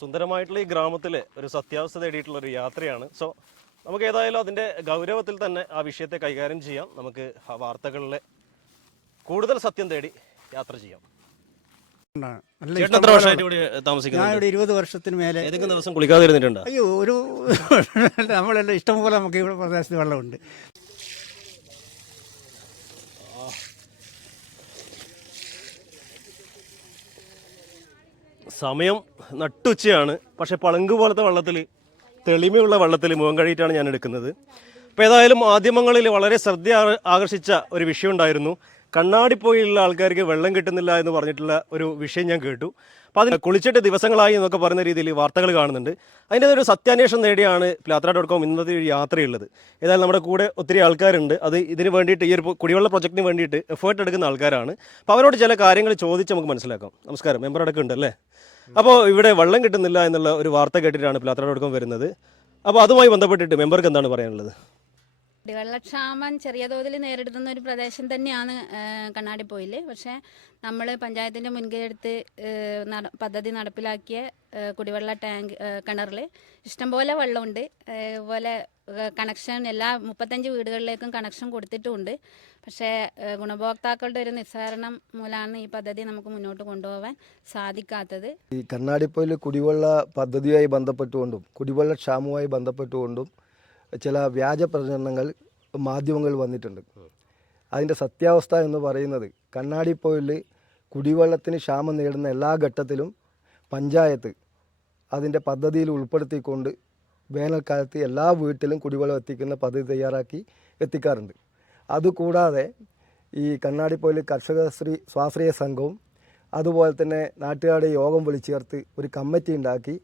സുന്ദരമായിട്ടുള്ള ഈ ഗ്രാമത്തിൽ ഒരു സത്യാവസ്ഥ തേടിയിട്ടുള്ള ഒരു യാത്രയാണ്. സോ നമുക്ക് ഏതായാലും അതിന്റെ ഗൗരവത്തിൽ തന്നെ ആ വിഷയത്തെ കൈകാര്യം ചെയ്യാം. നമുക്ക് ആ വാർത്തകളിലെ കൂടുതൽ സത്യം തേടി യാത്ര ചെയ്യാം. ചേട്ടൻ എത്ര വർഷമായിട്ട് ഇവിടെ ഞാൻ ഇവിടെ ഇരുപത് വർഷത്തിന് മേലെ ഏതെങ്കിലും ദിവസം കുളിക്കാതിരുന്നിട്ടുണ്ട്? അയ്യോ ഒരു നമ്മളെല്ലാം ഇഷ്ടംപോലെ നമുക്ക് ഇവിടെ പ്രദേശത്ത് വെള്ളമുണ്ട്. സമയം നട്ടുച്ചയാണ്. പക്ഷെ പളുങ്ക് പോലത്തെ വെള്ളത്തിൽ തെളിമയുള്ള വെള്ളത്തിൽ മുഖം കഴിയിട്ടാണ് ഞാൻ എടുക്കുന്നത്. അപ്പോൾ ഏതായാലും മാധ്യമങ്ങളിൽ വളരെ ശ്രദ്ധ ആകർഷിച്ച ഒരു വിഷയം ഉണ്ടായിരുന്നു. കണ്ണാടിപ്പോയിലുള്ള ആൾക്കാർക്ക് വെള്ളം കിട്ടുന്നില്ല എന്ന് പറഞ്ഞിട്ടുള്ള ഒരു വിഷയം ഞാൻ കേട്ടു. അപ്പോൾ അതിന് കുളിച്ചിട്ട് ദിവസങ്ങളായി എന്നൊക്കെ പറയുന്ന രീതിയിൽ വാർത്തകൾ കാണുന്നുണ്ട്. അതിന്റെ ഒരു സത്യാന്വേഷണം നേടിയാണ് പ്ലാത്ര ഡോട്ട് കോം ഇന്നത്തെ ഒരു യാത്രയുള്ളത്. ഏതായാലും നമ്മുടെ കൂടെ ഒത്തിരി ആൾക്കാരുണ്ട്. അത് ഇതിന് വേണ്ടിയിട്ട് ഈ ഒരു കുടിവെള്ള പ്രൊജക്റ്റിന് വേണ്ടിയിട്ട് എഫേർട്ട് എടുക്കുന്ന ആൾക്കാരാണ്. അപ്പോൾ അവരോട് ചില കാര്യങ്ങൾ ചോദിച്ച് നമുക്ക് മനസ്സിലാക്കാം. നമസ്കാരം. മെമ്പർ അടക്കം ഉണ്ടല്ലേ? അപ്പോൾ ഇവിടെ വെള്ളം കിട്ടുന്നില്ല എന്നുള്ള ഒരു വാർത്ത കേട്ടിട്ടാണ് പ്ലാത്ര ഡോട്ട് വരുന്നത്. അപ്പോൾ അതുമായി ബന്ധപ്പെട്ടിട്ട് മെമ്പർക്ക് എന്താണ് പറയാനുള്ളത്? കുടിവെള്ളക്ഷാമം ചെറിയ തോതിൽ നേരിടുന്ന ഒരു പ്രദേശം തന്നെയാണ് കണ്ണാടിപ്പോയിൽ പക്ഷേ നമ്മൾ പഞ്ചായത്തിന്റെ മുൻകൈയെടുത്ത് നട- പദ്ധതി നടപ്പിലാക്കിയ കുടിവെള്ള ടാങ്ക് കിണറിൽ ഇഷ്ടംപോലെ വെള്ളമുണ്ട്. അതുപോലെ കണക്ഷൻ എല്ലാ മുപ്പത്തഞ്ച് വീടുകളിലേക്കും കണക്ഷൻ കൊടുത്തിട്ടുണ്ട്. പക്ഷേ ഗുണഭോക്താക്കളുടെ ഒരു നിസ്സാരണം മൂലമാണ് ഈ പദ്ധതി നമുക്ക് മുന്നോട്ട് കൊണ്ടുപോകാൻ സാധിക്കാത്തത്. ഈ കണ്ണാടിപ്പൊയിൽ കുടിവെള്ള പദ്ധതിയുമായി ബന്ധപ്പെട്ടുകൊണ്ടും കുടിവെള്ള ക്ഷാമവുമായി ബന്ധപ്പെട്ടുകൊണ്ടും ചില വ്യാജ പ്രചരണങ്ങൾ മാധ്യമങ്ങൾ വന്നിട്ടുണ്ട്. അതിന്റെ സത്യാവസ്ഥ എന്ന് പറയുന്നത് കണ്ണാടിപ്പോയിൽ കുടിവെള്ളത്തിന് ക്ഷാമം നേടുന്ന എല്ലാ ഘട്ടത്തിലും പഞ്ചായത്ത് അതിന്റെ പദ്ധതിയിൽ ഉൾപ്പെടുത്തിക്കൊണ്ട് വേനൽക്കാലത്ത് എല്ലാ വീട്ടിലും കുടിവെള്ളം എത്തിക്കുന്ന പദ്ധതി തയ്യാറാക്കി എത്തിക്കാറുണ്ട്. അതുകൂടാതെ ഈ കണ്ണാടിപ്പോയിൽ കർഷക ശ്രീ സ്വാശ്രയ സംഘവും അതുപോലെ തന്നെ നാട്ടുകാരുടെ യോഗം വിളിച്ചു ചേർത്ത് ഒരു കമ്മിറ്റി ഉണ്ടാക്കി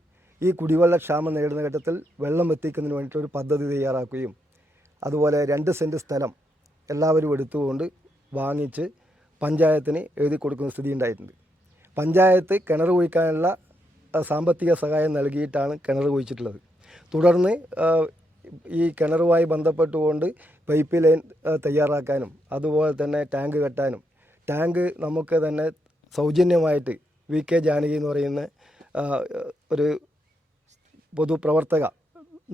ഈ കുടിവെള്ള ക്ഷാമം നേരിടുന്ന ഘട്ടത്തിൽ വെള്ളം എത്തിക്കുന്നതിന് വേണ്ടിയിട്ട് ഒരു പദ്ധതി തയ്യാറാക്കുകയും അതുപോലെ രണ്ട് സെന്റ് സ്ഥലം എല്ലാവരും എടുത്തുകൊണ്ട് വാങ്ങിച്ച് പഞ്ചായത്തിന് എഴുതി കൊടുക്കുന്ന സ്ഥിതി ഉണ്ടായിട്ടുണ്ട്. പഞ്ചായത്ത് കിണർ കുഴിക്കാനുള്ള സാമ്പത്തിക സഹായം നൽകിയിട്ടാണ് കിണർ കുഴിച്ചിട്ടുള്ളത്. തുടർന്ന് ഈ കിണറുമായി ബന്ധപ്പെട്ടുകൊണ്ട് പൈപ്പ് ലൈൻ തയ്യാറാക്കാനും അതുപോലെ തന്നെ ടാങ്ക് കെട്ടാനും. ടാങ്ക് നമുക്ക് തന്നെ സൗജന്യമായിട്ട് വി കെ ജാനകി എന്ന് പറയുന്ന ഒരു പൊതുപ്രവർത്തക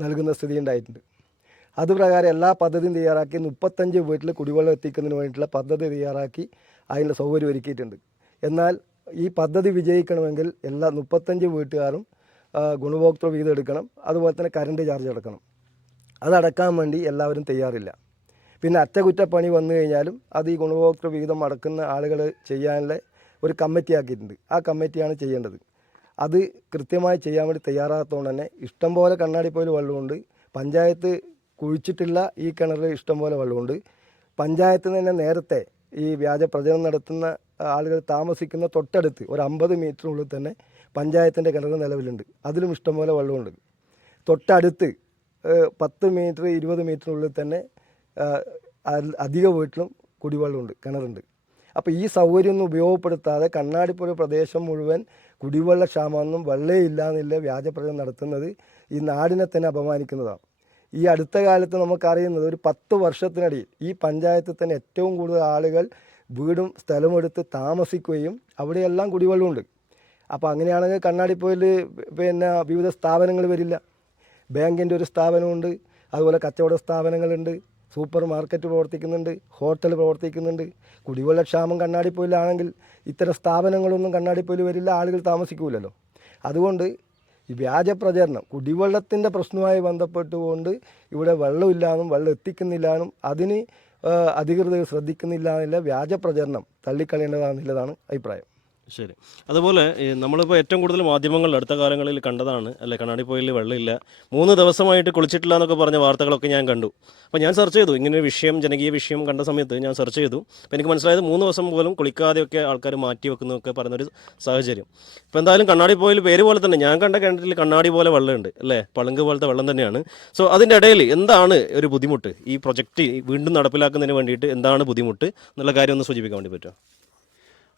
നൽകുന്ന സ്ഥിതി ഉണ്ടായിട്ടുണ്ട്. അതുപ്രകാരം എല്ലാ പദ്ധതിയും തയ്യാറാക്കി മുപ്പത്തഞ്ച് വീട്ടിൽ കുടിവെള്ളം എത്തിക്കുന്നതിന് വേണ്ടിയിട്ടുള്ള പദ്ധതി തയ്യാറാക്കി അതിന്റെ സൗകര്യം ഒരുക്കിയിട്ടുണ്ട്. എന്നാൽ ഈ പദ്ധതി വിജയിക്കണമെങ്കിൽ എല്ലാ മുപ്പത്തഞ്ച് വീട്ടുകാരും ഗുണഭോക്തൃ വീതം എടുക്കണം. അതുപോലെ തന്നെ കറണ്ട് ചാർജ് എടുക്കണം അതടക്കാൻ വേണ്ടി എല്ലാവരും തയ്യാറില്ല. പിന്നെ അറ്റകുറ്റപ്പണി വന്നു കഴിഞ്ഞാലും അത് ഈ ഗുണഭോക്തൃ വിഹിതം അടക്കുന്ന ആളുകൾ ചെയ്യാനുള്ള ഒരു കമ്മിറ്റി ആക്കിയിട്ടുണ്ട്. ആ കമ്മിറ്റിയാണ് ചെയ്യേണ്ടത്. അത് കൃത്യമായി ചെയ്യാൻ വേണ്ടി തയ്യാറാകാത്തതുകൊണ്ട് തന്നെ ഇഷ്ടംപോലെ കണ്ണാടിപ്പോയിൽ വെള്ളമുണ്ട്. പഞ്ചായത്ത് കുഴിച്ചിട്ടുള്ള ഈ കിണറിൽ ഇഷ്ടംപോലെ വെള്ളമുണ്ട്. പഞ്ചായത്ത് തന്നെ നേരത്തെ ഈ വ്യാജ പ്രചരണം നടത്തുന്ന ആളുകൾ താമസിക്കുന്ന തൊട്ടടുത്ത് ഒരു അമ്പത് മീറ്ററിനുള്ളിൽ തന്നെ പഞ്ചായത്തിന്റെ കിണർ നിലവിലുണ്ട്. അതിലും ഇഷ്ടംപോലെ വെള്ളമുണ്ട്. തൊട്ടടുത്ത് പത്ത് മീറ്റർ ഇരുപത് മീറ്ററിനുള്ളിൽ തന്നെ അധിക വീട്ടിലും കുടിവെള്ളമുണ്ട് കിണറുണ്ട്. അപ്പോൾ ഈ സൗകര്യമൊന്നും ഉപയോഗപ്പെടുത്താതെ കണ്ണാടിപ്പുഴ പ്രദേശം മുഴുവൻ കുടിവെള്ള ക്ഷാമമൊന്നും വെള്ളേ ഇല്ല എന്നുള്ള വ്യാജപ്രചരണം നടത്തുന്നത് ഈ നാടിനെ തന്നെ അപമാനിക്കുന്നതാണ്. ഈ അടുത്ത കാലത്ത് നമുക്കറിയുന്നത് ഒരു പത്ത് വർഷത്തിനിടയിൽ ഈ പഞ്ചായത്തിൽ തന്നെ ഏറ്റവും കൂടുതൽ ആളുകൾ വീടും സ്ഥലമെടുത്ത് താമസിക്കുകയും അവിടെയെല്ലാം കുടിവെള്ളമുണ്ട്. അപ്പോൾ അങ്ങനെയാണെങ്കിൽ കണ്ണാടിപ്പോയിൽ പിന്നെ വിവിധ സ്ഥാപനങ്ങൾ വരില്ല. ബാങ്കിന്റെ ഒരു സ്ഥാപനമുണ്ട് അതുപോലെ കച്ചവട സ്ഥാപനങ്ങളുണ്ട് സൂപ്പർ മാർക്കറ്റ് പ്രവർത്തിക്കുന്നുണ്ട് ഹോട്ടൽ പ്രവർത്തിക്കുന്നുണ്ട്. കുടിവെള്ള ക്ഷാമം കണ്ണാടിപ്പോയിലാണെങ്കിൽ ഇത്തരം സ്ഥാപനങ്ങളൊന്നും കണ്ണാടിപ്പോയിൽ വരില്ല ആളുകൾ താമസിക്കൂലല്ലോ. അതുകൊണ്ട് ഈ വ്യാജ പ്രചരണം കുടിവെള്ളത്തിന്റെ പ്രശ്നവുമായി ബന്ധപ്പെട്ടുകൊണ്ട് ഇവിടെ വെള്ളമില്ലാന്നും വെള്ളം എത്തിക്കുന്നില്ലാന്നും അതിന് അധികൃതർ ശ്രദ്ധിക്കുന്നില്ല എന്നുള്ള വ്യാജ പ്രചരണം തള്ളിക്കളയേണ്ടതാണെന്നുള്ളതാണ് അഭിപ്രായം. ശരി. അതുപോലെ നമ്മളിപ്പോൾ ഏറ്റവും കൂടുതൽ മാധ്യമങ്ങളിൽ അടുത്ത കാലങ്ങളിൽ കണ്ടതാണ്. അല്ലെ കണ്ണാടിപ്പോയിൽ വെള്ളമില്ല. മൂന്ന് ദിവസമായിട്ട് കുളിച്ചിട്ടില്ല എന്നൊക്കെ പറഞ്ഞ വാർത്തകളൊക്കെ ഞാൻ കണ്ടു. അപ്പോൾ ഞാൻ സെർച്ച് ചെയ്തു. ഇങ്ങനെ ഒരു വിഷയം ജനകീയ വിഷയം കണ്ട സമയത്ത് ഞാൻ സെർച്ച് ചെയ്തു. അപ്പോൾ എനിക്ക് മനസ്സിലായത് മൂന്ന് ദിവസം പോലും കുളിക്കാതെയൊക്കെ ആൾക്കാർ മാറ്റി വെക്കുന്നതൊക്കെ പറയുന്നൊരു സാഹചര്യം. ഇപ്പോൾ എന്തായാലും കണ്ണാടിപ്പോയിൽ പേര് പോലെ തന്നെ ഞാൻ കണ്ട കിണറ്റിൽ കണ്ണാടി പോലെ വെള്ളമുണ്ട്. അല്ലേ പളുങ്ക് പോലത്തെ വെള്ളം തന്നെയാണ്. സോ അതിന്റെ ഇടയിൽ എന്താണ് ഒരു ബുദ്ധിമുട്ട്? ഈ പ്രൊജക്റ്റ് വീണ്ടും നടപ്പിലാക്കുന്നതിന് വേണ്ടിയിട്ട് എന്താണ് ബുദ്ധിമുട്ട്? എന്നുള്ള കാര്യം ഒന്ന് സൂചിപ്പിക്കാൻ വേണ്ടി പറ്റുമോ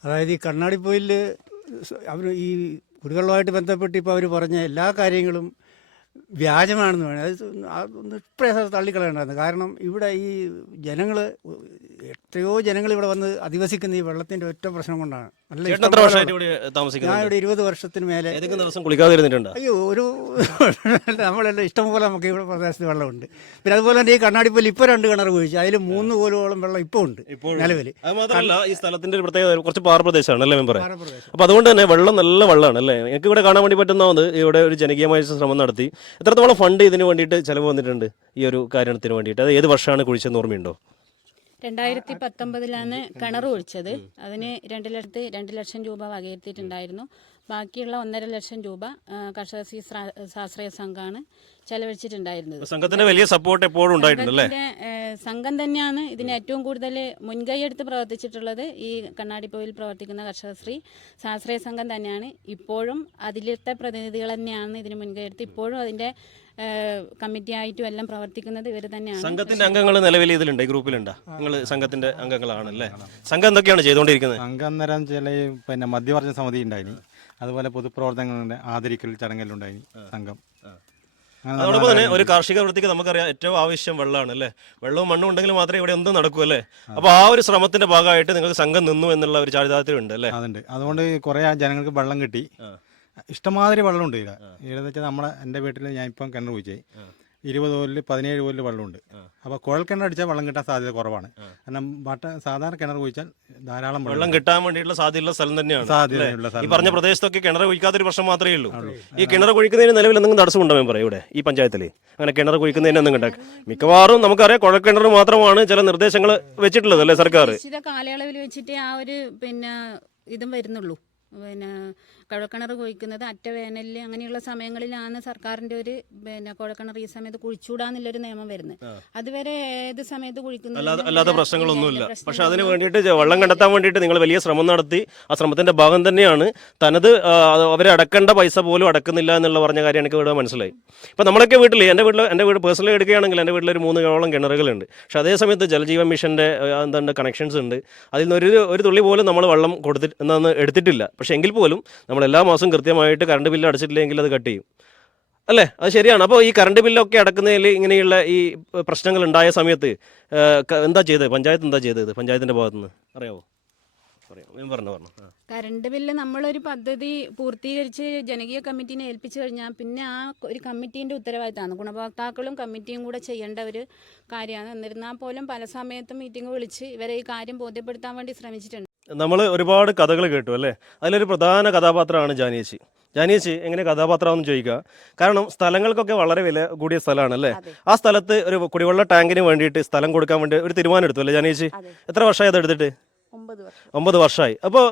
അതായത് ഈ കണ്ണാടിപ്പോയിൽ അവർ ഈ കുടിവെള്ളമായിട്ട് ബന്ധപ്പെട്ട് ഇപ്പോൾ അവർ പറഞ്ഞ എല്ലാ കാര്യങ്ങളും വ്യാജമാണെന്ന് വേണം. അത് ഒന്ന് തള്ളിക്കളയേണ്ടതാണ് തള്ളിക്കളയേണ്ടത് കാരണം ഇവിടെ ഈ ജനങ്ങൾ എത്രയോ ജനങ്ങൾ ഇവിടെ വന്ന് അധിവസിക്കുന്ന ഈ വെള്ളത്തിന്റെ ഒറ്റ പ്രശ്നം കൊണ്ടാണ്. നല്ല ഞാൻ ഇവിടെ ഇരുപത് വർഷത്തിന് മേലെ ദിവസം അയ്യോ ഒരു നമ്മളെല്ലാം ഇഷ്ടം പോലെ നമുക്ക് ഇവിടെ പ്രദേശത്ത് വെള്ളമുണ്ട്. പിന്നെ അതുപോലെ തന്നെ ഈ കണ്ണാടിപ്പല്ല് ഇപ്പോൾ രണ്ട് കിണർ കുഴിച്ചു. അതിൽ മൂന്ന് പോലോളം വെള്ളം ഇപ്പോൾ ഉണ്ട് നിലവിൽ അത് മാത്രമല്ല ഈ സ്ഥലത്തിന്റെ ഒരു പ്രത്യേകത കുറച്ച് പാറപ്രദേശമാണ് അല്ലേ മെമ്പറെ? പാറപ്രദേശം. അപ്പൊ അതുകൊണ്ട് തന്നെ വെള്ളം നല്ല വെള്ളമാണ് അല്ലേ? എനിക്ക് ഇവിടെ കാണാൻ വേണ്ടി പറ്റുന്ന ഇവിടെ ഒരു ജനകീയമായ ശ്രമം നടത്തി. എത്രത്തോളം ഫണ്ട് ഇതിന് വേണ്ടിയിട്ട് ചെലവ് വന്നിട്ടുണ്ട് ഈ ഒരു കാര്യത്തിന് വേണ്ടിയിട്ട്? അത് ഏത് വർഷമാണ് കുഴിച്ചെന്ന് ഓർമ്മയുണ്ടോ? രണ്ടായിരത്തി പത്തൊമ്പതിലാണ് കിണർ ഒഴിച്ചത് അതിന് രണ്ട് ലക്ഷത്തി രണ്ട് ലക്ഷം രൂപ വകയിരുത്തിയിട്ടുണ്ടായിരുന്നു. ബാക്കിയുള്ള ഒന്നര ലക്ഷം രൂപ കർഷക സി സാശ്രയ സ്വാശ്രയ സംഘമാണ് ചെലവഴിച്ചിട്ടുണ്ടായിരുന്നത് സംഘത്തിന്റെ വലിയ സപ്പോർട്ട് എപ്പോഴും ഉണ്ടായിട്ടുണ്ട് സംഘം തന്നെയാണ് ഇതിന് ഏറ്റവും കൂടുതൽ മുൻകൈയെടുത്ത് പ്രവർത്തിച്ചിട്ടുള്ളത് ഈ കണ്ണാടിപ്പോയിൽ പ്രവർത്തിക്കുന്ന കർഷകശ്രീ സ്വാശ്രയ സംഘം തന്നെയാണ്. ഇപ്പോഴും അതിലത്തെ പ്രതിനിധികൾ തന്നെയാണ് ഇതിന് മുൻകൈയെടുത്ത് ഇപ്പോഴും അതിന്റെ ഏഹ്, കമ്മിറ്റി ആയിട്ടും എല്ലാം പ്രവർത്തിക്കുന്നത് ഇവർ തന്നെയാണ്. സംഘത്തിന്റെ അംഗങ്ങൾ നിലവിൽ ഇതിലുണ്ട് ഈ ഗ്രൂപ്പിലുണ്ടോ. നിങ്ങൾ സംഘത്തിന്റെ അംഗങ്ങളാണ് അല്ലേ സംഘം എന്തൊക്കെയാണ് ചെയ്തുകൊണ്ടിരിക്കുന്നത്? സംഘം അന്നേരം ചില പിന്നെ മധ്യവർജ സമിതി ഉണ്ടായിനി. അതുപോലെ പൊതുപ്രവർത്തനങ്ങളുടെ ആദരിക്കൽ ചടങ്ങിലുണ്ടായിനി സംഘം. അതോടൊപ്പം തന്നെ ഒരു കാർഷിക വൃത്തിക്ക് നമുക്കറിയാം ഏറ്റവും ആവശ്യം വെള്ളമാണ് അല്ലേ വെള്ളവും മണ്ണും ഉണ്ടെങ്കിൽ മാത്രമേ ഇവിടെ ഒന്നും നടക്കൂ അല്ലേ അപ്പൊ ആ ഒരു ശ്രമത്തിന്റെ ഭാഗമായിട്ട് നിങ്ങൾക്ക് സംഘം നിന്നു എന്നുള്ള ഒരു ചാരിതാർത്ഥ്യം ഉണ്ട് അല്ലേ അതുണ്ട്. അതുകൊണ്ട് കുറേ ജനങ്ങൾക്ക് വെള്ളം കിട്ടി. ഇഷ്ടമാതിരി വെള്ളമുണ്ട് ഇവിടെ. ഇവിടെ വെച്ചാൽ നമ്മളെ എന്റെ വീട്ടിൽ ഞാൻ ഇപ്പം കിണർ കുഴിച്ചേ. ഇരുപത് കോലിൽ പതിനേഴ് കോലിൽ വെള്ളമുണ്ട്. അപ്പോൾ കുഴൽ കിണർ അടിച്ചാൽ വെള്ളം കിട്ടാൻ സാധ്യത കുറവാണ്. കാരണം വട്ട സാധാരണ കിണർ കുഴിച്ചാൽ ധാരാളം വെള്ളം കിട്ടാൻ വേണ്ടിയിട്ടുള്ള സാധ്യതയുള്ള സ്ഥലം തന്നെയാണ്. സാധ്യതയുള്ള സ്ഥലം ഈ പറഞ്ഞ പ്രദേശത്തൊക്കെ കിണർ കുഴിക്കാത്തൊരു പ്രശ്നം മാത്രമേ ഉള്ളൂ. ഈ കിണർ കുഴിക്കുന്നതിന് നിലവിൽ എന്തെങ്കിലും തടസ്സമുണ്ടോ മെമ്പർ ഇവിടെ ഈ പഞ്ചായത്തിൽ അങ്ങനെ കിണർ കുഴിക്കുന്നതിന് എന്തെങ്കിലും ഉണ്ടാക്കും മിക്കവാറും നമുക്കറിയാം കുഴൽക്കിണർ മാത്രമാണ് ചില നിർദ്ദേശങ്ങൾ വെച്ചിട്ടുള്ളത് അല്ലേ സർക്കാർ? കാലയളവിൽ വെച്ചിട്ട് ആ ഒരു പിന്നെ ഇതും വരുന്നുള്ളൂ. പിന്നെ കുഴക്കിണർ കുഴിക്കുന്നത് അറ്റ വേനലിൽ അങ്ങനെയുള്ള സമയങ്ങളിലാണ് സർക്കാരിന്റെ ഒരു പിന്നെ കുഴൽക്കിണർ ഈ സമയത്ത് കുഴിച്ചൂടാന്നുള്ളൊരു നിയമം വരുന്നത്. അതുവരെ ഏത് സമയത്ത് കുഴിക്കുന്നത് അല്ലാതെ പ്രശ്നങ്ങളൊന്നുമില്ല. പക്ഷെ അതിന് വേണ്ടിട്ട് വേണ്ടിയിട്ട് വെള്ളം കണ്ടെത്താൻ വേണ്ടിയിട്ട് നിങ്ങൾ വലിയ ശ്രമം നടത്തി. ആ ശ്രമത്തിന്റെ ഭാഗം തന്നെയാണ് തനത് അവരടക്കേണ്ട അത് അവരെ അടക്കേണ്ട പൈസ പോലും അടക്കുന്നില്ല എന്നുള്ള പറഞ്ഞ കാര്യം എനിക്ക് ഇവിടെ മനസ്സിലായി. ഇപ്പം നമ്മളൊക്കെ വീട്ടിൽ എന്റെ വീട്ടിൽ എന്റെ വീട് പേഴ്സണലി എടുക്കുകയാണെങ്കിൽ എന്റെ വീട്ടിൽ ഒരു മൂന്ന് കിലോളം കിണറുകളുണ്ട്. പക്ഷെ അതേ സമയത്ത് ജലജീവൻ മിഷന്റെ എന്താണ് കണക്ഷൻസ് ഉണ്ട്. അതിൽ നിന്ന് ഒരു ഒരു തുള്ളി പോലും നമ്മൾ വെള്ളം കൊടുത്തിട്ട് എന്നാന്ന് എടുത്തിട്ടില്ല. പക്ഷെ എങ്കിൽ പോലും നമ്മൾ എല്ലാ മാസവും കൃത്യമായിട്ട് കറണ്ട് ബില്ല് അടച്ചിട്ടില്ലെങ്കിൽ അത് കട്ട് ചെയ്യും. അല്ലേ? അത് ശരിയാണ്. അപ്പോൾ ഈ കറണ്ട് ബില്ലൊക്കെ അടക്കുന്നതിൽ ഇങ്ങനെയുള്ള ഈ പ്രശ്നങ്ങൾ ഉണ്ടായ സമയത്ത് എന്താ ചെയ്തത്? പഞ്ചായത്ത് എന്താ ചെയ്തത്? പഞ്ചായത്തിന്റെ ഭാഗത്തുനിന്ന്? അറിയാവോ. കറണ്ട് ബില്ല് നമ്മളൊരു പദ്ധതി പൂർത്തീകരിച്ച് ജനകീയ കമ്മിറ്റീനെ ഏൽപ്പിച്ചു കഴിഞ്ഞാൽ പിന്നെ ആ ഒരു കമ്മിറ്റീന്റെ ഉത്തരവാദിത്തമാണ്. ഗുണഭോക്താക്കളും കമ്മിറ്റിയും കൂടെ ചെയ്യേണ്ട ഒരു കാര്യമാണ്. എന്നിരുന്നാൽ പോലും പല സമയത്തും മീറ്റിംഗ് വിളിച്ച് ഇവരെ ഈ കാര്യം ബോധ്യപ്പെടുത്താൻ വേണ്ടി ശ്രമിച്ചിട്ടുണ്ട്. നമ്മൾ ഒരുപാട് കഥകൾ കേട്ടു അല്ലേ? അതിലൊരു പ്രധാന കഥാപാത്രമാണ് ജാനിയേച്ചി. ജാനിയേച്ചി എങ്ങനെ കഥാപാത്രമാണെന്ന് ചോദിക്കുക കാരണം സ്ഥലങ്ങൾക്കൊക്കെ വളരെ വില കൂടിയ സ്ഥലമാണ് അല്ലേ? ആ സ്ഥലത്ത് ഒരു കുടിവെള്ള ടാങ്കിന് വേണ്ടിയിട്ട് സ്ഥലം കൊടുക്കാൻ വേണ്ടി ഒരു തീരുമാനം എടുത്തു അല്ലേ ജാനിയേച്ചി? എത്ര വർഷമായി അത് എടുത്തിട്ട്? ഒമ്പത് വർഷം. ഒമ്പത് വർഷമായി. അപ്പോൾ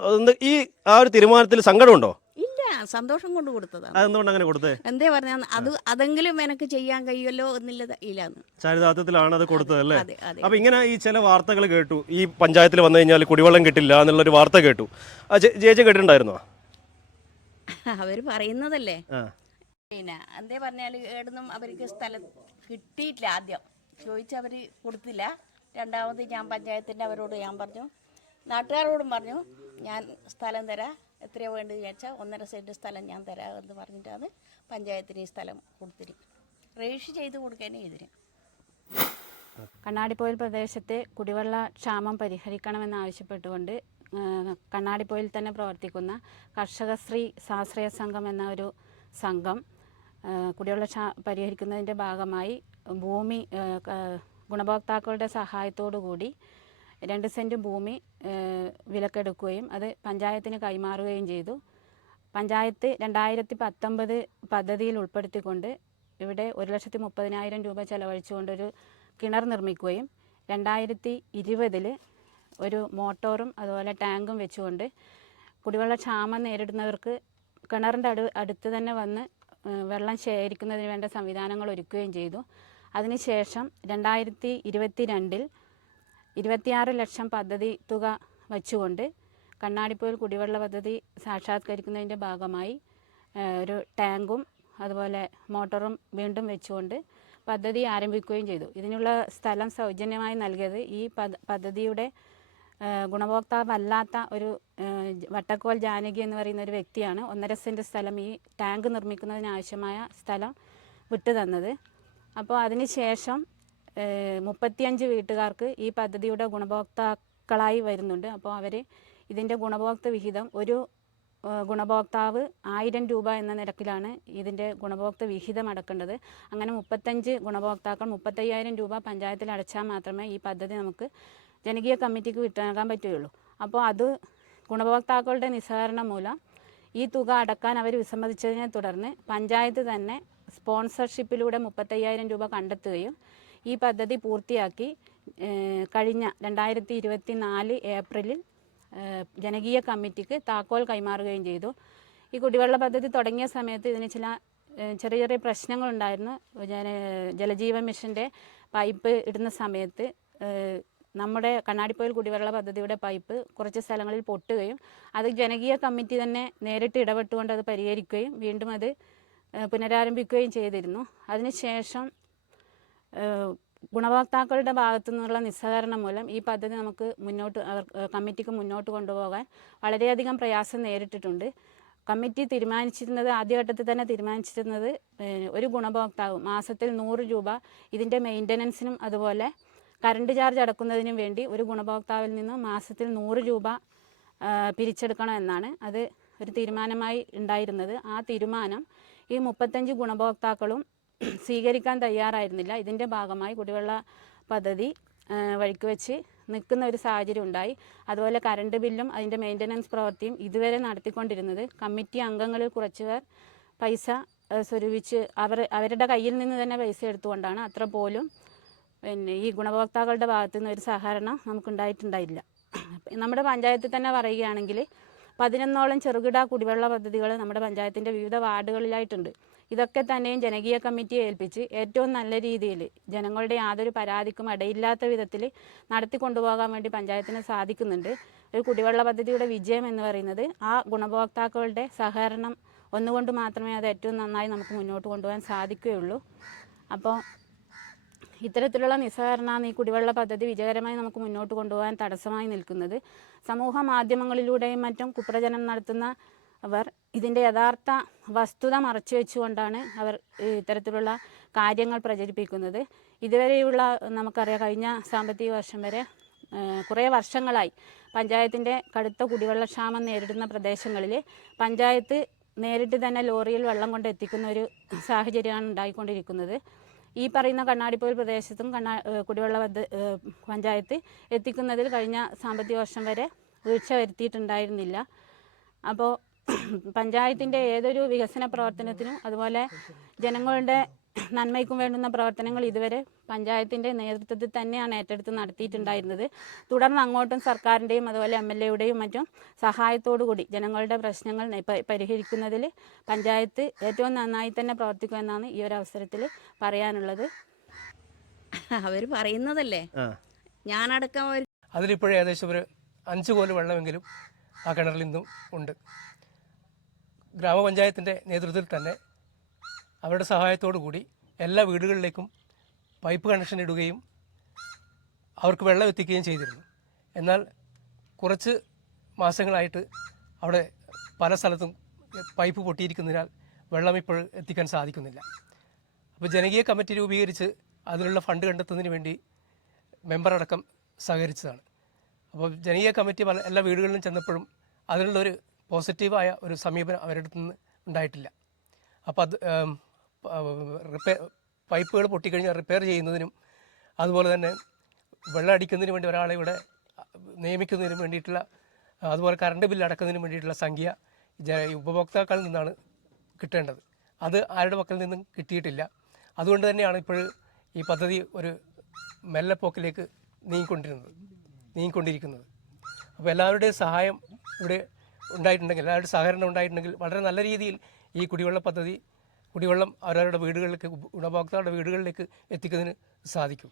ഈ ആ ഒരു തീരുമാനത്തിൽ സങ്കടമുണ്ടോ? സന്തോഷം കൊണ്ട് കൊടുത്തതാണ്. അതെന്തുകൊണ്ട് അങ്ങനെ കൊടുത്തേ? എന്തേ പറഞ്ഞ? അത് അതെങ്കിലും എനിക്ക് ചെയ്യാൻ കഴിയുമല്ലോ എന്നുള്ള ഇല്ലാന്ന്. ചാരിതാർത്ഥത്തിലാണ് അത് കൊടുത്തത് അല്ലേ? അതെ അതെ അപ്പൊ ഇങ്ങനെ ഈ ചില വാർത്തകൾ കേട്ടു. ഈ പഞ്ചായത്തിൽ വന്നു കഴിഞ്ഞാൽ കുടിവെള്ളം കിട്ടില്ല എന്നുള്ളൊരു വാർത്ത കേട്ടു. ചേച്ചി കേട്ടിട്ടുണ്ടായിരുന്നോ? അവർ പറയുന്നതല്ലേ? പിന്നെ എന്തേ പറഞ്ഞാൽ ഏടുന്നും അവർക്ക് സ്ഥലം കിട്ടിയിട്ടില്ല ആദ്യം. ചോദിച്ച അവർ കൊടുത്തില്ല. രണ്ടാമത് ഞാൻ പഞ്ചായത്തിന്റെ അവരോട് ഞാൻ പറഞ്ഞു നാട്ടുകാരോടും പറഞ്ഞു ഞാൻ സ്ഥലം തരാം എത്രയോ വേണ്ടത് ചോദിച്ചാൽ ഒന്നര സെന്റ് സ്ഥലം ഞാൻ തരാമെന്ന് പറഞ്ഞിട്ടാണ് പഞ്ചായത്തിന് ഈ സ്ഥലം കൊടുത്തിരി രജിസ്റ്റർ ചെയ്ത് കൊടുക്കാനേ ഇതിന്. കണ്ണാടിപ്പോയിൽ പ്രദേശത്തെ കുടിവെള്ള ക്ഷാമം പരിഹരിക്കണമെന്നാവശ്യപ്പെട്ടുകൊണ്ട് കണ്ണാടിപ്പോയിൽ തന്നെ പ്രവർത്തിക്കുന്ന കർഷകശ്രീ സ്വാശ്രയ സംഘം എന്ന ഒരു സംഘം കുടിവെള്ള ക്ഷാ പരിഹരിക്കുന്നതിന്റെ ഭാഗമായി ഭൂമി ഗുണഭോക്താക്കളുടെ സഹായത്തോടു കൂടി രണ്ട് സെന്റ് ഭൂമി വിലക്കെടുക്കുകയും അത് പഞ്ചായത്തിന് കൈമാറുകയും ചെയ്തു. പഞ്ചായത്ത് രണ്ടായിരത്തി പത്തൊമ്പത് പദ്ധതിയിൽ ഉൾപ്പെടുത്തിക്കൊണ്ട് ഇവിടെ ഒരു ലക്ഷത്തി മുപ്പതിനായിരം രൂപ ചെലവഴിച്ചുകൊണ്ടൊരു കിണർ നിർമ്മിക്കുകയും രണ്ടായിരത്തി ഇരുപതിൽ ഒരു മോട്ടോറും അതുപോലെ ടാങ്കും വെച്ചുകൊണ്ട് കുടിവെള്ള ക്ഷാമം നേരിടുന്നവർക്ക് കിണറിന്റെ അടു അടുത്ത് തന്നെ വന്ന് വെള്ളം ശേഖരിക്കുന്നതിന് വേണ്ട സംവിധാനങ്ങൾ ഒരുക്കുകയും ചെയ്തു. അതിനുശേഷം രണ്ടായിരത്തി ഇരുപത്തി രണ്ടിൽ ഇരുപത്തിയാറ് ലക്ഷം പദ്ധതി തുക വച്ചുകൊണ്ട് കണ്ണാടിപ്പോയിൽ കുടിവെള്ള പദ്ധതി സാക്ഷാത്കരിക്കുന്നതിന്റെ ഭാഗമായി ഒരു ടാങ്കും അതുപോലെ മോട്ടറും വീണ്ടും വെച്ചുകൊണ്ട് പദ്ധതി ആരംഭിക്കുകയും ചെയ്തു. ഇതിനുള്ള സ്ഥലം സൗജന്യമായി നൽകിയത് ഈ പദ്ധതിയുടെ ഗുണഭോക്താവല്ലാത്ത ഒരു വട്ടക്കോൽ ജാനകി എന്ന് പറയുന്ന ഒരു വ്യക്തിയാണ് ഒന്നര സെന്റ് സ്ഥലം ഈ ടാങ്ക് നിർമ്മിക്കുന്നതിനാവശ്യമായ സ്ഥലം വിട്ടു തന്നത് അപ്പോൾ അതിന് ശേഷം ഏഹ്, മുപ്പത്തിയഞ്ച് വീട്ടുകാർക്ക് ഈ പദ്ധതിയുടെ ഗുണഭോക്താക്കളായി വരുന്നുണ്ട്. അപ്പോൾ അവർ ഇതിന്റെ ഗുണഭോക്തൃ വിഹിതം ഒരു ഗുണഭോക്താവ് ആയിരം രൂപ എന്ന നിരക്കിലാണ് ഇതിന്റെ ഗുണഭോക്തൃ വിഹിതം അടക്കേണ്ടത്. അങ്ങനെ മുപ്പത്തഞ്ച് ഗുണഭോക്താക്കൾ മുപ്പത്തയ്യായിരം രൂപ പഞ്ചായത്തിൽ അടച്ചാൽ മാത്രമേ ഈ പദ്ധതി നമുക്ക് ജനകീയ കമ്മിറ്റിക്ക് വിട്ടാകാൻ പറ്റുകയുള്ളൂ. അപ്പോൾ അത് ഗുണഭോക്താക്കളുടെ നിസ്സഹകരണം മൂലം ഈ തുക അടക്കാൻ അവർ വിസമ്മതിച്ചതിനെ തുടർന്ന് പഞ്ചായത്ത് തന്നെ സ്പോൺസർഷിപ്പിലൂടെ മുപ്പത്തയ്യായിരം രൂപ കണ്ടെത്തുകയും ഈ പദ്ധതി പൂർത്തിയാക്കി കഴിഞ്ഞ രണ്ടായിരത്തി ഇരുപത്തി നാല് ഏപ്രിലിൽ ജനകീയ കമ്മിറ്റിക്ക് താക്കോൽ കൈമാറുകയും ചെയ്തു. ഈ കുടിവെള്ള പദ്ധതി തുടങ്ങിയ സമയത്ത് ഇതിന് ചില ചെറിയ ചെറിയ പ്രശ്നങ്ങളുണ്ടായിരുന്നു. ജന ജലജീവൻ മിഷന്റെ പൈപ്പ് ഇടുന്ന സമയത്ത് നമ്മുടെ കണ്ണാടിപ്പോയിൽ കുടിവെള്ള പദ്ധതിയുടെ പൈപ്പ് കുറച്ച് സ്ഥലങ്ങളിൽ പൊട്ടുകയും അത് ജനകീയ കമ്മിറ്റി തന്നെ നേരിട്ട് ഇടപെട്ടുകൊണ്ട് അത് പരിഹരിക്കുകയും വീണ്ടും അത് പുനരാരംഭിക്കുകയും ചെയ്തിരുന്നു. അതിനുശേഷം ഗുണഭോക്താക്കളുടെ ഭാഗത്തു നിന്നുള്ള നിസ്സഹകരണം മൂലം ഈ പദ്ധതി നമുക്ക് മുന്നോട്ട് കമ്മിറ്റിക്ക് മുന്നോട്ട് കൊണ്ടുപോകാൻ വളരെയധികം പ്രയാസം നേരിട്ടിട്ടുണ്ട്. കമ്മിറ്റി തീരുമാനിച്ചിരുന്നത് ആദ്യഘട്ടത്തിൽ തന്നെ തീരുമാനിച്ചിരുന്നത് ഒരു ഗുണഭോക്താവ് മാസത്തിൽ നൂറ് രൂപ ഇതിന്റെ മെയിന്റനൻസിനും അതുപോലെ കറണ്ട് ചാർജ് അടക്കുന്നതിനും വേണ്ടി ഒരു ഗുണഭോക്താവിൽ നിന്ന് മാസത്തിൽ നൂറ് രൂപ പിരിച്ചെടുക്കണം എന്നാണ് അത് ഒരു തീരുമാനമായി ഉണ്ടായിരുന്നത്. ആ തീരുമാനം ഈ മുപ്പത്തഞ്ച് ഗുണഭോക്താക്കളും സ്വീകരിക്കാൻ തയ്യാറായിരുന്നില്ല. ഇതിന്റെ ഭാഗമായി കുടിവെള്ള പദ്ധതി വഴിക്ക് വെച്ച് നിൽക്കുന്ന ഒരു സാഹചര്യം ഉണ്ടായി. അതുപോലെ കറണ്ട് ബില്ലും അതിന്റെ മെയിന്റനൻസ് പ്രവൃത്തിയും ഇതുവരെ നടത്തിക്കൊണ്ടിരുന്നത് കമ്മിറ്റി അംഗങ്ങളിൽ കുറച്ചുപേർ പൈസ ആ, സ്വരൂപിച്ച് അവർ അവരുടെ കയ്യിൽ നിന്ന് തന്നെ പൈസ എടുത്തുകൊണ്ടാണ് അത്ര പോലും പിന്നെ ഈ ഗുണഭോക്താക്കളുടെ ഭാഗത്തു നിന്ന് ഒരു സഹകരണം നമുക്കുണ്ടായിട്ടുണ്ടായില്ല. നമ്മുടെ പഞ്ചായത്തിൽ തന്നെ പറയുകയാണെങ്കിൽ പതിനൊന്നോളം ചെറുകിട കുടിവെള്ള പദ്ധതികൾ നമ്മുടെ പഞ്ചായത്തിന്റെ വിവിധ വാർഡുകളിലായിട്ടുണ്ട്. ഇതൊക്കെ തന്നെയും ജനകീയ കമ്മിറ്റിയെ ഏൽപ്പിച്ച് ഏറ്റവും നല്ല രീതിയിൽ ജനങ്ങളുടെ യാതൊരു പരാതിക്കും ഇടയില്ലാത്ത വിധത്തിൽ നടത്തിക്കൊണ്ടുപോകാൻ വേണ്ടി പഞ്ചായത്തിന് സാധിക്കുന്നുണ്ട്. ഒരു കുടിവെള്ള പദ്ധതിയുടെ വിജയം എന്ന് പറയുന്നത് ആ ഗുണഭോക്താക്കളുടെ സഹകരണം ഒന്നുകൊണ്ട് മാത്രമേ അത് ഏറ്റവും നന്നായി നമുക്ക് മുന്നോട്ട് കൊണ്ടുപോകാൻ സാധിക്കുകയുള്ളൂ. അപ്പോൾ ഇത്തരത്തിലുള്ള നിസ്സഹകരണമാണ് ഈ കുടിവെള്ള പദ്ധതി വിജയകരമായി നമുക്ക് മുന്നോട്ട് കൊണ്ടുപോകാൻ തടസ്സമായി നിൽക്കുന്നത്. സമൂഹ മാധ്യമങ്ങളിലൂടെയും മറ്റും കുപ്രചനം നടത്തുന്ന അവർ ഇതിന്റെ യഥാർത്ഥ വസ്തുത മറച്ചു വെച്ചുകൊണ്ടാണ് അവർ ഇത്തരത്തിലുള്ള കാര്യങ്ങൾ പ്രചരിപ്പിക്കുന്നത്. ഇതുവരെയുള്ള നമുക്കറിയാം കഴിഞ്ഞ സാമ്പത്തിക വർഷം വരെ കുറേ വർഷങ്ങളായി പഞ്ചായത്തിന്റെ കടുത്ത കുടിവെള്ള ക്ഷാമം നേരിടുന്ന പ്രദേശങ്ങളിൽ പഞ്ചായത്ത് നേരിട്ട് തന്നെ ലോറിയിൽ വെള്ളം കൊണ്ട് എത്തിക്കുന്ന ഒരു സാഹചര്യമാണ് ഉണ്ടായിക്കൊണ്ടിരിക്കുന്നത്. ഈ പറയുന്ന കണ്ണാടിപ്പോയിൽ പ്രദേശത്തും കണ്ണാ കുടിവെള്ള പദ്ധ പഞ്ചായത്ത് എത്തിക്കുന്നതിൽ കഴിഞ്ഞ സാമ്പത്തിക വർഷം വരെ വീഴ്ച വരുത്തിയിട്ടുണ്ടായിരുന്നില്ല. അപ്പോൾ പഞ്ചായത്തിന്റെ ഏതൊരു വികസന പ്രവർത്തനത്തിനും അതുപോലെ ജനങ്ങളുടെ നന്മയ്ക്കും വേണ്ടുന്ന പ്രവർത്തനങ്ങൾ ഇതുവരെ പഞ്ചായത്തിന്റെ നേതൃത്വത്തിൽ തന്നെയാണ് ഏറ്റെടുത്ത് നടത്തിയിട്ടുണ്ടായിരുന്നത്. തുടർന്ന് അങ്ങോട്ടും സർക്കാരിന്റെയും അതുപോലെ എം എൽ എയുടെയും മറ്റും സഹായത്തോടു കൂടി ജനങ്ങളുടെ പ്രശ്നങ്ങൾ പരിഹരിക്കുന്നതിൽ പഞ്ചായത്ത് ഏറ്റവും നന്നായി തന്നെ പ്രവർത്തിക്കുമെന്നാണ് ഈ ഒരു അവസരത്തിൽ പറയാനുള്ളത്. അവർ പറയുന്നതല്ലേ? ഞാനടക്കം അതിലിപ്പോഴേ അതിലിപ്പോഴും ഏകദേശം ഒരു അഞ്ച് കോൽ വെള്ളമെങ്കിലും ആ കിണറിൽ നിന്നും ഉണ്ട്. ഗ്രാമപഞ്ചായത്തിന്റെ നേതൃത്വത്തിൽ തന്നെ അവരുടെ സഹായത്തോടു കൂടി എല്ലാ വീടുകളിലേക്കും പൈപ്പ് കണക്ഷൻ ഇടുകയും അവർക്ക് വെള്ളം എത്തിക്കുകയും ചെയ്തിരുന്നു. എന്നാൽ കുറച്ച് മാസങ്ങളായിട്ട് അവിടെ പല സ്ഥലത്തും പൈപ്പ് പൊട്ടിയിരിക്കുന്നതിനാൽ വെള്ളം ഇപ്പോൾ എത്തിക്കാൻ സാധിക്കുന്നില്ല. അപ്പോൾ ജനകീയ കമ്മിറ്റി രൂപീകരിച്ച് അതിനുള്ള ഫണ്ട് കണ്ടെത്തുന്നതിന് വേണ്ടി മെമ്പർ അടക്കം സഹകരിച്ചതാണ്. അപ്പോൾ ജനകീയ കമ്മിറ്റി പല എല്ലാ വീടുകളിലും ചെന്നപ്പോഴും അതിനുള്ളൊരു പോസിറ്റീവായ ഒരു സമീപനം അവരുടെ അടുത്തുനിന്ന് ഉണ്ടായിട്ടില്ല. അപ്പോൾ അത് റിപ്പയർ പൈപ്പുകൾ പൊട്ടിക്കഴിഞ്ഞാൽ റിപ്പയർ ചെയ്യുന്നതിനും അതുപോലെ തന്നെ വെള്ളം അടിക്കുന്നതിന് വേണ്ടി ഒരാളെ ഇവിടെ നിയമിക്കുന്നതിന് വേണ്ടിയിട്ടുള്ള അതുപോലെ കറണ്ട് ബില്ല് അടക്കുന്നതിന് വേണ്ടിയിട്ടുള്ള സംഖ്യ ഉപഭോക്താക്കളിൽ നിന്നാണ് കിട്ടേണ്ടത്. അത് ആരുടെ പക്കൽ നിന്നും കിട്ടിയിട്ടില്ല. അതുകൊണ്ട് തന്നെയാണ് ഇപ്പോൾ ഈ പദ്ധതി ഒരു മെല്ലപ്പോക്കിലേക്ക് നീങ്ങിക്കൊണ്ടിരുന്നത് നീങ്ങിക്കൊണ്ടിരിക്കുന്നത്. അപ്പോൾ എല്ലാവരുടെയും സഹായം ഇവിടെ ഉണ്ടായിട്ടുണ്ടെങ്കിൽ എല്ലാവരുടെയും സഹകരണം ഉണ്ടായിട്ടുണ്ടെങ്കിൽ വളരെ നല്ല രീതിയിൽ ഈ കുടിവെള്ള പദ്ധതി കുടിവെള്ളം അവരവരുടെ വീടുകളിലേക്ക് ഗുണഭോക്താക്കളുടെ വീടുകളിലേക്ക് എത്തിക്കുന്നതിന് സാധിക്കും.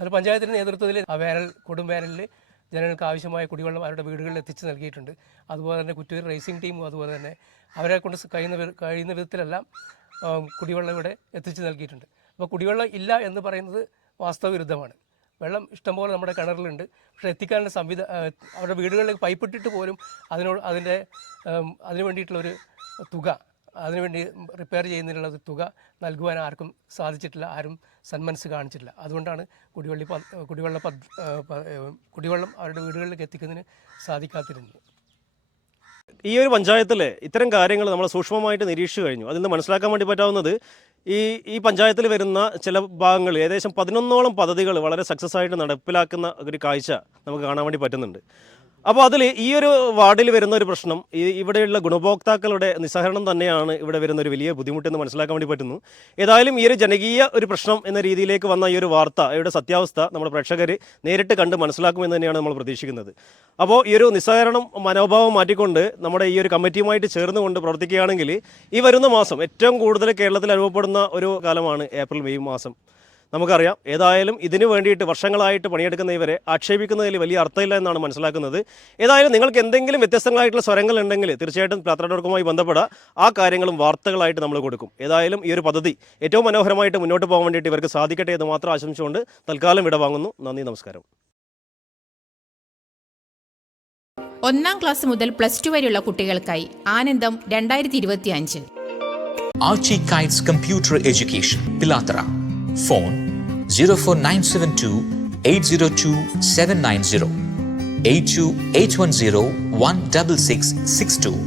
അത് പഞ്ചായത്തിന്റെ നേതൃത്വത്തിൽ ആ വേനൽ കൊടും വേനലിൽ ജനങ്ങൾക്ക് ആവശ്യമായ കുടിവെള്ളം അവരുടെ വീടുകളിൽ എത്തിച്ചു നൽകിയിട്ടുണ്ട്. അതുപോലെ തന്നെ കുറ്റൂർ റേസിംഗ് ടീമും അതുപോലെ തന്നെ അവരെ കൊണ്ട് കഴിയുന്ന കഴിയുന്ന വിധത്തിലെല്ലാം കുടിവെള്ളം ഇവിടെ എത്തിച്ചു നൽകിയിട്ടുണ്ട്. അപ്പോൾ കുടിവെള്ളം ഇല്ല എന്ന് പറയുന്നത് വാസ്തവവിരുദ്ധമാണ്. വെള്ളം ഇഷ്ടംപോലെ നമ്മുടെ കിണറിലുണ്ട്. പക്ഷെ എത്തിക്കാനുള്ള സംവിധ അവരുടെ വീടുകളിലേക്ക് പൈപ്പിട്ടിട്ട് പോലും അതിനോട് അതിന്റെ അതിന് വേണ്ടിയിട്ടുള്ളൊരു തുക അതിനുവേണ്ടി റിപ്പയർ ചെയ്യുന്നതിനുള്ള തുക നൽകുവാൻ ആർക്കും സാധിച്ചിട്ടില്ല ആരും സന്മനസ് കാണിച്ചിട്ടില്ല. അതുകൊണ്ടാണ് കുടിവെള്ളി കുടിവെള്ള പദ് കുടിവെള്ളം അവരുടെ വീടുകളിലേക്ക് എത്തിക്കുന്നതിന് സാധിക്കാതിരുന്നത് ഈ ഒരു പഞ്ചായത്തിൽ ഇത്തരം കാര്യങ്ങൾ നമ്മൾ സൂക്ഷ്മമായിട്ട് നിരീക്ഷിച്ചു കഴിഞ്ഞു. അതിൽ നിന്ന് മനസ്സിലാക്കാൻ വേണ്ടി പറ്റാവുന്നത് ഈ ഈ പഞ്ചായത്തിൽ വരുന്ന ചില ഭാഗങ്ങൾ ഏകദേശം പതിനൊന്നോളം പദ്ധതികൾ വളരെ സക്സസ് ആയിട്ട് നടപ്പിലാക്കുന്ന ഒരു കാഴ്ച നമുക്ക് കാണാൻ വേണ്ടി പറ്റുന്നുണ്ട്. അപ്പോൾ അതിൽ ഈ ഒരു വാർഡിൽ വരുന്ന ഒരു പ്രശ്നം ഈ ഇവിടെയുള്ള ഗുണഭോക്താക്കളുടെ നിസ്സഹരണം തന്നെയാണ് ഇവിടെ വരുന്ന ഒരു വലിയ ബുദ്ധിമുട്ടെന്ന് മനസ്സിലാക്കാൻ വേണ്ടി പറ്റുന്നു. ഏതായാലും ഈ ഒരു ജനകീയ ഒരു പ്രശ്നം എന്ന രീതിയിലേക്ക് വന്ന ഈ ഒരു വാർത്ത ഇവിടെ സത്യാവസ്ഥ നമ്മുടെ പ്രേക്ഷകർ നേരിട്ട് കണ്ട് മനസ്സിലാക്കുമെന്ന് തന്നെയാണ് നമ്മൾ പ്രതീക്ഷിക്കുന്നത്. അപ്പോൾ ഈ ഒരു നിസ്സഹരണം മനോഭാവം മാറ്റിക്കൊണ്ട് നമ്മുടെ ഈ ഒരു കമ്മിറ്റിയുമായിട്ട് ചേർന്നുകൊണ്ട് പ്രവർത്തിക്കുകയാണെങ്കിൽ ഈ വരുന്ന മാസം ഏറ്റവും കൂടുതൽ കേരളത്തിൽ അനുഭവപ്പെടുന്ന ഒരു കാലമാണ് ഏപ്രിൽ മെയ് മാസം. നമുക്കറിയാം. ഏതായാലും ഇതിനു വേണ്ടിയിട്ട് വർഷങ്ങളായിട്ട് പണിയെടുക്കുന്ന ഇവരെ ആക്ഷേപിക്കുന്നതിൽ വലിയ അർത്ഥമില്ല എന്നാണ് മനസ്സിലാക്കുന്നത്. ഏതായാലും നിങ്ങൾക്ക് എന്തെങ്കിലും വ്യത്യസ്തങ്ങളായിട്ടുള്ള സ്വരങ്ങൾ ഉണ്ടെങ്കിൽ തീർച്ചയായിട്ടും യാത്രാടോർക്കുമായി ബന്ധപ്പെടുക. ആ കാര്യങ്ങളും വാർത്തകളായിട്ട് നമ്മൾ കൊടുക്കും. ഏതായാലും ഈ ഒരു പദ്ധതി ഏറ്റവും മനോഹരമായിട്ട് മുന്നോട്ട് പോകാൻ വേണ്ടിയിട്ട് ഇവർക്ക് സാധിക്കട്ടെ എന്ന് മാത്രം ആശംസിച്ചുകൊണ്ട് തൽക്കാലം വിടവാങ്ങുന്നു നന്ദി നമസ്കാരം. ഒന്നാം ക്ലാസ് മുതൽ പ്ലസ് ടു വരെയുള്ള കുട്ടികൾക്കായി ആനന്ദം രണ്ടായിരത്തി ഇരുപത്തി അഞ്ച് Archie Kites Computer Education, Pilatara. Phone 04972 802 790 82 810 16662.